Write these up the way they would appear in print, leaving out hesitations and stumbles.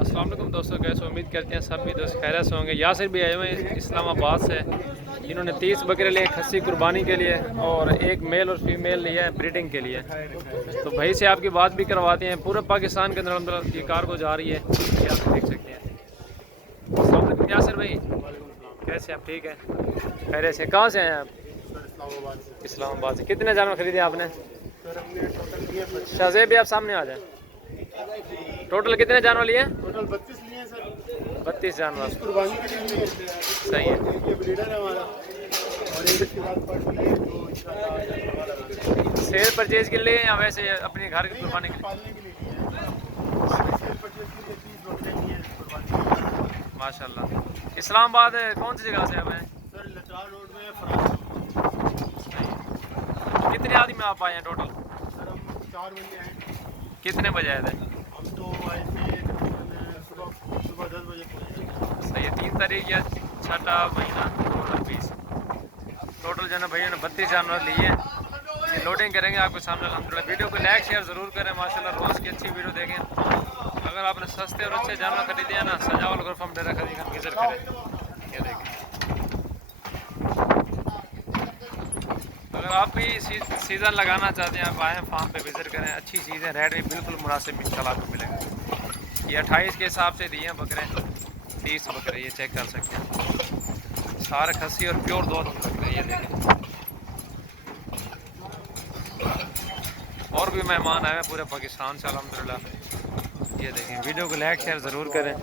अस्सलाम वालेकुम दोस्तों, कैसे उम्मीद करते हैं सब भी दोस्त खैरियत से होंगे। यासिर भी आए हुए हैं इस्लामाबाद से। इन्होंने 30 बकरे लिए खस्सी कुर्बानी के लिए और एक मेल और फीमेल लिया है ब्रीडिंग के लिए। तो भाई से आपकी बात भी करवाते हैं। पूरे पाकिस्तान के अंदर ये कार को जा रही है, ये आप देख सकते हैं। अस्सलाम वालेकुम यासिर भाई, कैसे आप? ठीक है, खैरियत से। कहाँ से हैं आप? इस्लामाबाद से। कितने जानवर खरीदे आपने? शाहजेब भी आप सामने आ जाए। टोटल कितने जानवर लिए? टोटल 32 लिए सर। 32 जानवर, कुर्बानी के लिए सही है। ये ब्रीडर है हमारा और एक इसके बाद पट लिए तो इंशाल्लाह सेल परचेज के लिए या वैसे अपने घर की कुर्बानी के लिए? पालने के लिए लिए बाकी सेल परचेज के लिए 30 बकरे लिए कुर्बानी। माशाल्लाह। इस्लामाबाद कौन सी जगह से आप हैं? सर लचार रोड में फराज। कितने आदमी आप आए हैं टोटल? सर हम 4 बजे आए। कितने बजे आए थे? हम तो आए थे सुबह 10 बजे पहुँचे। सही है। 3 तारीख या 6वां महीना 2020। टोटल जो है ना भैया ने 32 जानवर लिए हैं। ये लोडिंग करेंगे आपके सामने अल्हम्दुलिल्लाह। वीडियो को लाइक शेयर ज़रूर करें। माशाल्लाह रोज़ की अच्छी वीडियो देखें। अगर आपने सस्ते और अच्छे जानवर खरीदे हैं ना, सजावल ग्रुप हम डेरा खरीद कर विजिट करें। ये देखें, अगर आप भी सीज़न लगाना चाहते हैं, आप आएँ फार्म पे विजिट करें। अच्छी चीज़ें, रेट भी बिल्कुल मुनासिब इंशाल्लाह आपको मिलेगा। ये 28 के हिसाब से दिए हैं बकरे, 30 बकरे ये चेक कर सकते हैं। सारे खस्सी और प्योर दूध बकरे, ये देखें। और भी मेहमान आए हैं पूरे पाकिस्तान से अल्हम्दुलिल्लाह। ये देखें, वीडियो को लाइक शेयर ज़रूर करें।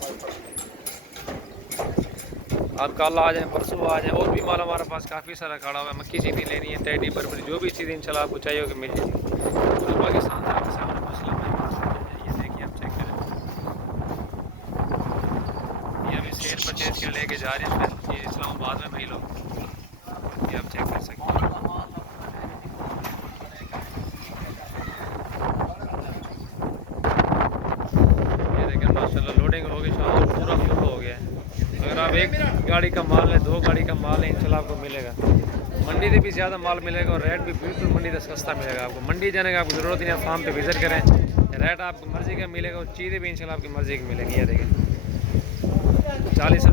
आप कल आ जाएँ, परसों आ जाएँ। और भी माल हमारे पास काफ़ी सारा खड़ा हुआ है। मक्की चीनी लेनी है, टैडी बर्बरी, जो भी चीज़ इंशाल्लाह आपको चाहिए होगी मिल जाएगी। पूरे पाकिस्तान से आपके सामने मसला है। ये देखिए, आप चेक करें। ये अभी सेल परचेज के लेके जा रहे हैं। ये इस्लामाबाद में भाई लोग, ये आप चेक कर सकते हैं। ये देखें माशाल्लाह, लोडिंग हो गई, शाम पूरा फुल हो गया है। अगर आप एक गाड़ी का माल है, 2 गाड़ी का माल है, इंशाल्लाह आपको मिलेगा। मंडी से भी ज़्यादा माल मिलेगा और रेट भी बिल्कुल मंडी से सस्ता मिलेगा आपको। मंडी जाने का आपको ज़रूरत नहीं है, फार्म पे विजिट करें। रेट आपको मर्ज़ी का मिलेगा और चीज़ें भी इंशाल्लाह आपकी मर्ज़ी की मिलेंगी। ये देखें, 40